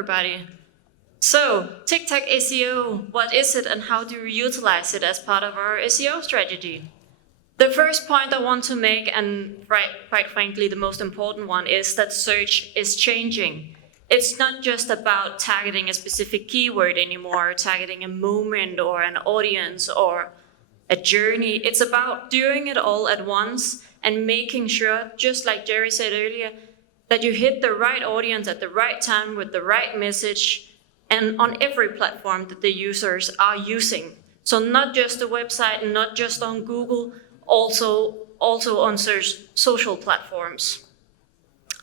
everybody. So, TikTok SEO, what is it and how do you utilize it as part of our SEO strategy? The first point I want to make, and quite frankly the most important one, is that search is changing. It's not just about targeting a specific keyword anymore, targeting a moment or an audience or a journey. It's about doing it all at once and making sure, just like Jerry said earlier, that you hit the right audience at the right time with the right message and on every platform that the users are using. So not just the website, not just on Google, also on social platforms.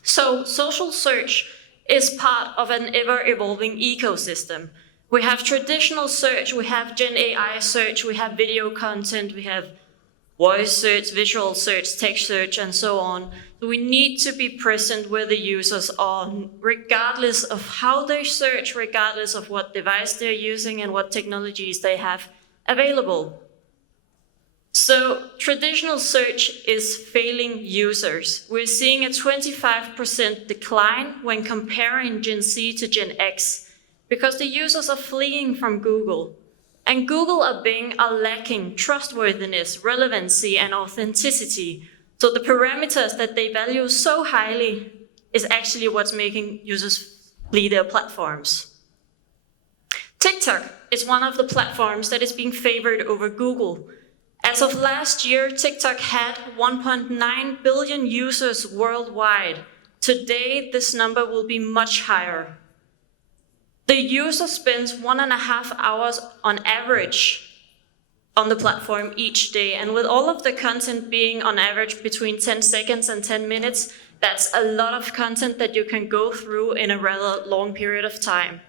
So social search is part of an ever-evolving ecosystem. We have traditional search, we have Gen AI search, we have video content, we have voice search, visual search, text search, and so on. We need to be present where the users are, regardless of how they search, regardless of what device they're using and what technologies they have available. So traditional search is failing users. We're seeing a 25% decline when comparing Gen Z to Gen X because the users are fleeing from Google. And Google or Bing are lacking trustworthiness, relevancy, and authenticity. So the parameters that they value so highly is actually what's making users flee their platforms. TikTok is one of the platforms that is being favored over Google. As of last year, TikTok had 1.9 billion users worldwide. Today, this number will be much higher. The user spends 1.5 hours on average on the platform each day, and with all of the content being on average between 10 seconds and 10 minutes, that's a lot of content that you can go through in a rather long period of time.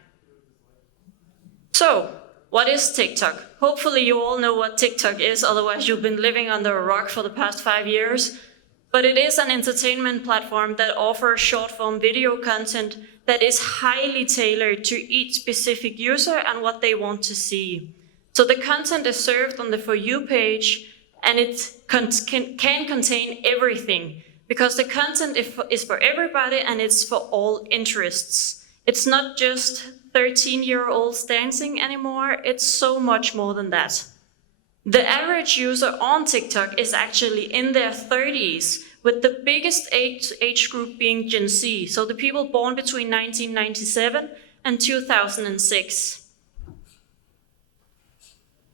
So, what is TikTok? Hopefully you all know what TikTok is, otherwise you've been living under a rock for the past 5 years. But it is an entertainment platform that offers short-form video content that is highly tailored to each specific user and what they want to see. So the content is served on the For You page, and it can contain everything, because the content is for everybody and it's for all interests. It's not just 13-year-olds dancing anymore, it's so much more than that. The average user on TikTok is actually in their 30s, with the biggest age group being Gen Z, so the people born between 1997 and 2006.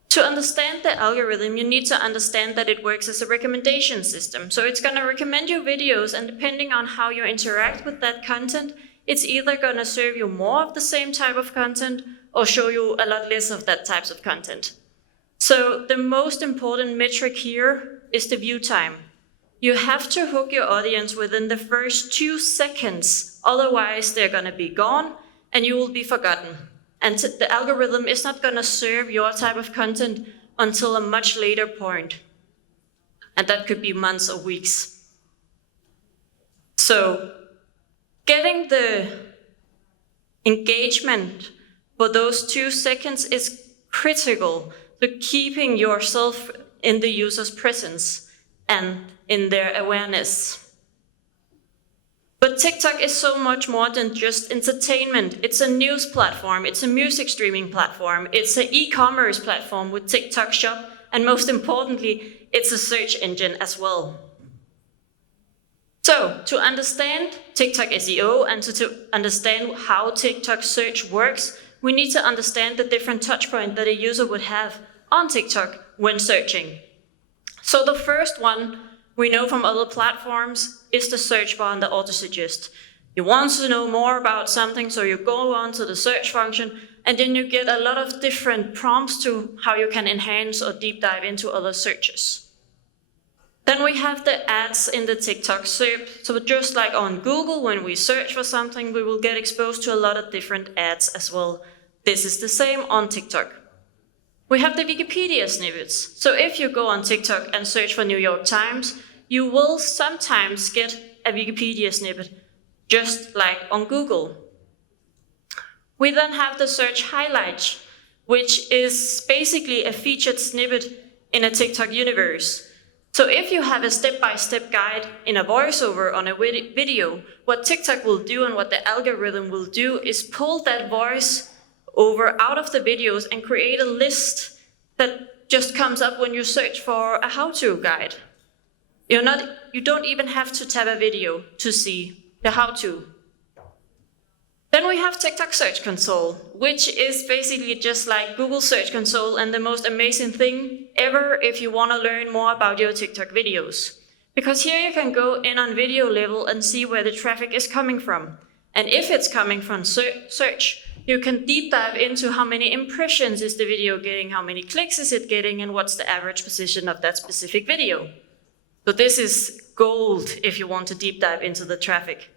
To understand the algorithm, you need to understand that it works as a recommendation system. So it's going to recommend you videos, and depending on how you interact with that content, it's either going to serve you more of the same type of content or show you a lot less of that types of content. So the most important metric here is the view time. You have to hook your audience within the first 2 seconds, otherwise they're going to be gone and you will be forgotten. And the algorithm is not going to serve your type of content until a much later point. And that could be months or weeks. So getting the engagement for those 2 seconds is critical to keeping yourself in the user's presence and in their awareness. But TikTok is so much more than just entertainment. It's a news platform, it's a music streaming platform, it's an e-commerce platform with TikTok Shop, and most importantly, it's a search engine as well. So, to understand TikTok SEO and to understand how TikTok search works, we need to understand the different touchpoints that a user would have on TikTok when searching. So the first one we know from other platforms is the search bar and the auto-suggest. You want to know more about something, so you go on to the search function, and then you get a lot of different prompts to how you can enhance or deep dive into other searches. Then we have the ads in the TikTok SERP. So just like on Google, when we search for something, we will get exposed to a lot of different ads as well. This is the same on TikTok. We have the Wikipedia snippets. So if you go on TikTok and search for New York Times, you will sometimes get a Wikipedia snippet, just like on Google. We then have the search highlights, which is basically a featured snippet in a TikTok universe. So if you have a step-by-step guide in a voiceover on a video, what TikTok will do and what the algorithm will do is pull that voice over out of the videos and create a list that just comes up when you search for a how-to guide. You don't even have to tab a video to see the how-to. Then we have TikTok Search Console, which is basically just like Google Search Console and the most amazing thing ever if you want to learn more about your TikTok videos. Because here you can go in on video level and see where the traffic is coming from. And if it's coming from search, you can deep dive into how many impressions is the video getting, how many clicks is it getting, and what's the average position of that specific video. So this is gold if you want to deep dive into the traffic.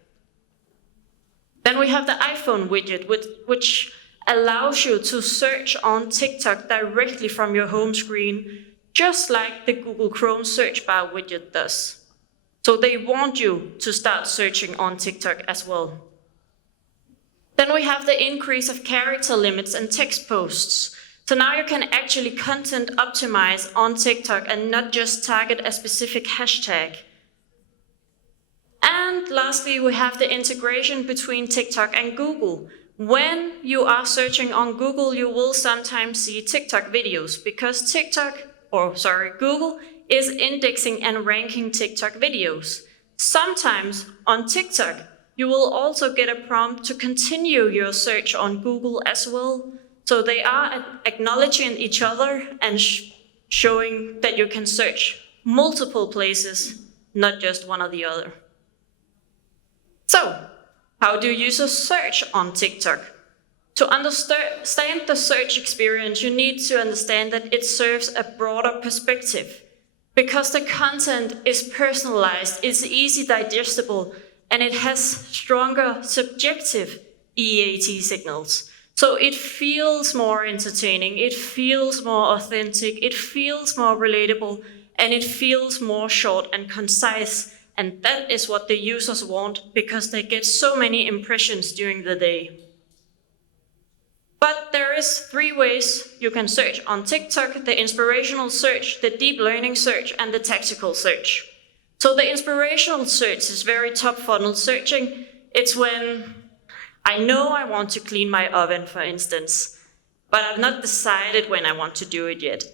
Then we have the iPhone widget, which allows you to search on TikTok directly from your home screen, just like the Google Chrome search bar widget does. So they want you to start searching on TikTok as well. Then we have the increase of character limits and text posts. So now you can actually content optimize on TikTok and not just target a specific hashtag. And lastly, we have the integration between TikTok and Google. When you are searching on Google, you will sometimes see TikTok videos because Google is indexing and ranking TikTok videos. Sometimes on TikTok, you will also get a prompt to continue your search on Google as well. So they are acknowledging each other and showing that you can search multiple places, not just one or the other. So, how do users search on TikTok? To understand the search experience, you need to understand that it serves a broader perspective. Because the content is personalized, it's easy digestible, and it has stronger subjective EAT signals. So it feels more entertaining, it feels more authentic, it feels more relatable, and it feels more short and concise. And that is what the users want because they get so many impressions during the day. But there is 3 ways you can search on TikTok: the inspirational search, the deep learning search, and the tactical search. So the inspirational search is very top funnel searching. It's when I know I want to clean my oven, for instance, but I've not decided when I want to do it yet.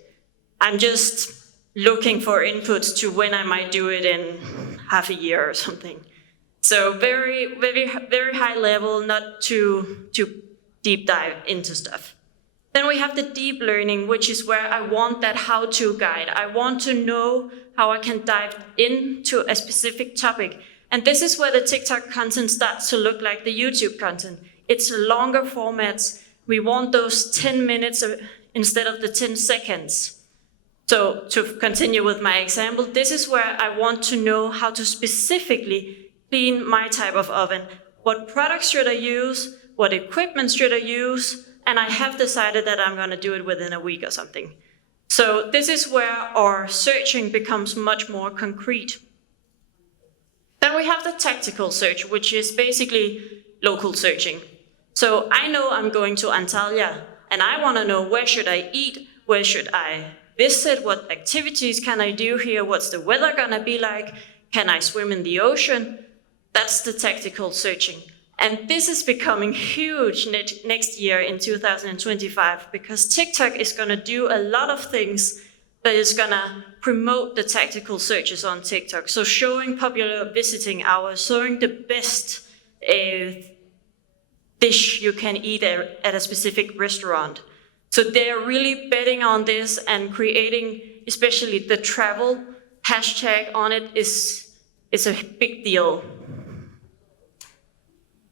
I'm just looking for inputs to when I might do it in half a year or something. So very, very, very high level, not too deep dive into stuff. Then we have the deep learning, which is where I want that how-to guide. I want to know how I can dive into a specific topic. And this is where the TikTok content starts to look like the YouTube content. It's longer formats. We want those 10 minutes instead of the 10 seconds. So to continue with my example, this is where I want to know how to specifically clean my type of oven. What products should I use? What equipment should I use? And I have decided that I'm going to do it within a week or something. So this is where our searching becomes much more concrete. Then we have the tactical search, which is basically local searching. So I know I'm going to Antalya, and I want to know where should I eat, where should I visit, what activities can I do here, what's the weather gonna be like, can I swim in the ocean? That's the tactical searching. And this is becoming huge next year in 2025 because TikTok is gonna do a lot of things that is gonna promote the tactical searches on TikTok. So showing popular visiting hours, showing the best dish you can eat at a specific restaurant. So they're really betting on this and creating, especially the travel hashtag on it is a big deal.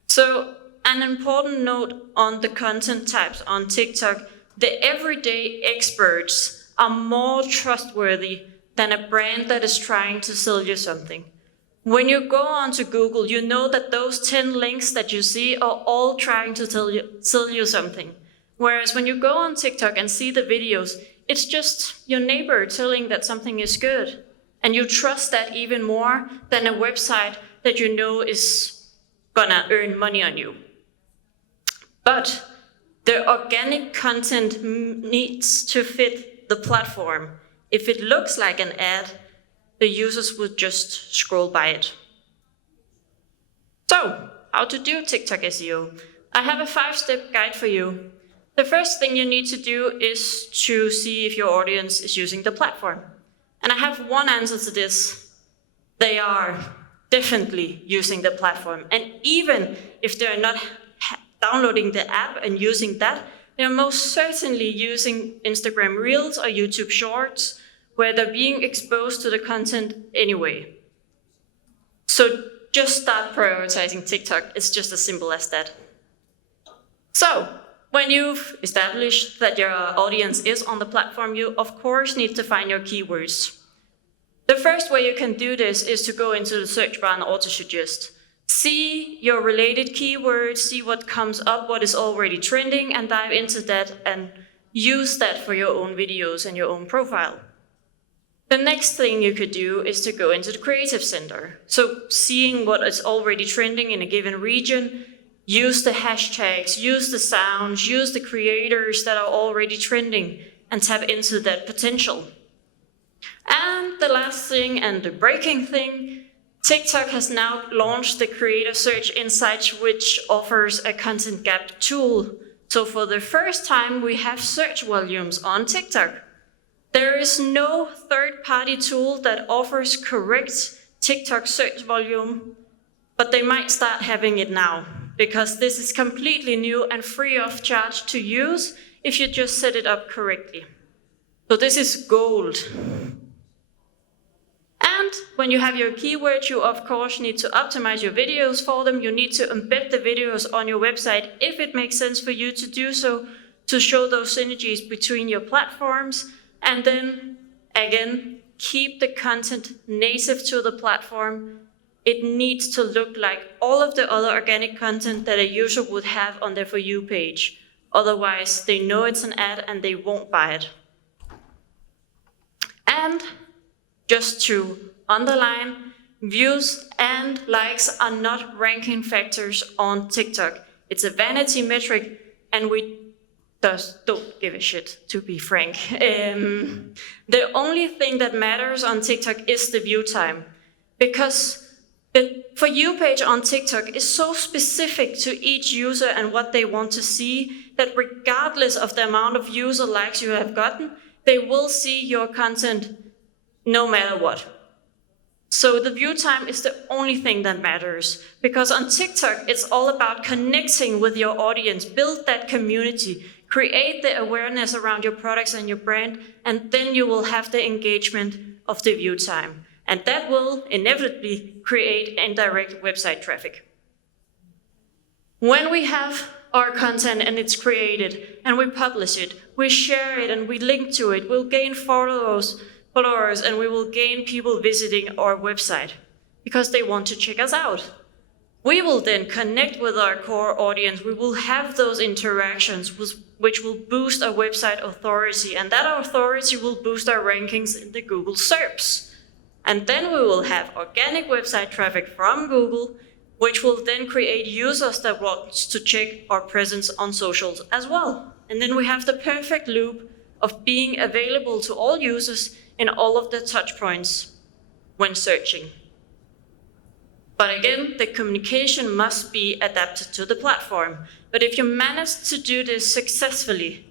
So an important note on the content types on TikTok, the everyday experts are more trustworthy than a brand that is trying to sell you something. When you go onto Google, you know that those 10 links that you see are all trying to sell you something. Whereas when you go on TikTok and see the videos, it's just your neighbor telling that something is good. And you trust that even more than a website that you know is gonna earn money on you. But the organic content needs to fit the platform. If it looks like an ad, the users would just scroll by it. So, how to do TikTok SEO? I have a 5-step guide for you. The first thing you need to do is to see if your audience is using the platform. And I have one answer to this. They are definitely using the platform. And even if they're not downloading the app and using that, they're most certainly using Instagram Reels or YouTube Shorts, where they're being exposed to the content anyway. So just start prioritizing TikTok. It's just as simple as that. So when you've established that your audience is on the platform, you of course need to find your keywords. The first way you can do this is to go into the search bar and auto-suggest. See your related keywords, see what comes up, what is already trending, and dive into that and use that for your own videos and your own profile. The next thing you could do is to go into the Creative Center. So seeing what is already trending in a given region, use the hashtags, use the sounds, use the creators that are already trending, and tap into that potential. And the last thing, and the breaking thing, TikTok has now launched the Creative Search Insights, which offers a content gap tool. So for the first time, we have search volumes on TikTok. There is no third-party tool that offers correct TikTok search volume, but they might start having it now, because this is completely new and free of charge to use if you just set it up correctly. So this is gold. And when you have your keywords, you of course need to optimize your videos for them. You need to embed the videos on your website if it makes sense for you to do so, to show those synergies between your platforms. And then, again, keep the content native to the platform. It needs to look like all of the other organic content that a user would have on their For You page. Otherwise, they know it's an ad and they won't buy it. And just to underline, views and likes are not ranking factors on TikTok. It's a vanity metric, and we just don't give a shit, to be frank. The only thing that matters on TikTok is the view time, because the For You page on TikTok is so specific to each user and what they want to see that regardless of the amount of views or likes you have gotten, they will see your content no matter what. So the view time is the only thing that matters, because on TikTok, it's all about connecting with your audience, build that community, create the awareness around your products and your brand, and then you will have the engagement of the view time. And that will inevitably create indirect website traffic. When we have our content and it's created, and we publish it, we share it and we link to it, we'll gain followers, and we will gain people visiting our website because they want to check us out. We will then connect with our core audience. We will have those interactions which will boost our website authority, and that authority will boost our rankings in the Google SERPs. And then we will have organic website traffic from Google, which will then create users that want to check our presence on socials as well. And then we have the perfect loop of being available to all users in all of the touch points when searching. But again, the communication must be adapted to the platform. But if you manage to do this successfully,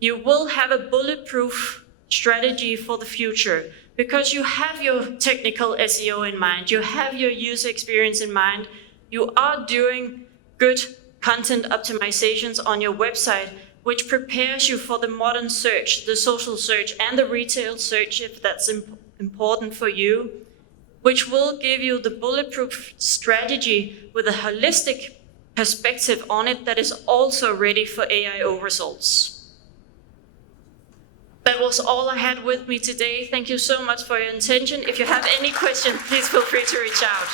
you will have a bulletproof strategy for the future, because you have your technical SEO in mind, you have your user experience in mind, you are doing good content optimizations on your website, which prepares you for the modern search, the social search, and the retail search, if that's important for you, which will give you the bulletproof strategy with a holistic perspective on it that is also ready for AIO results. That was all I had with me today. Thank you so much for your attention. If you have any questions, please feel free to reach out.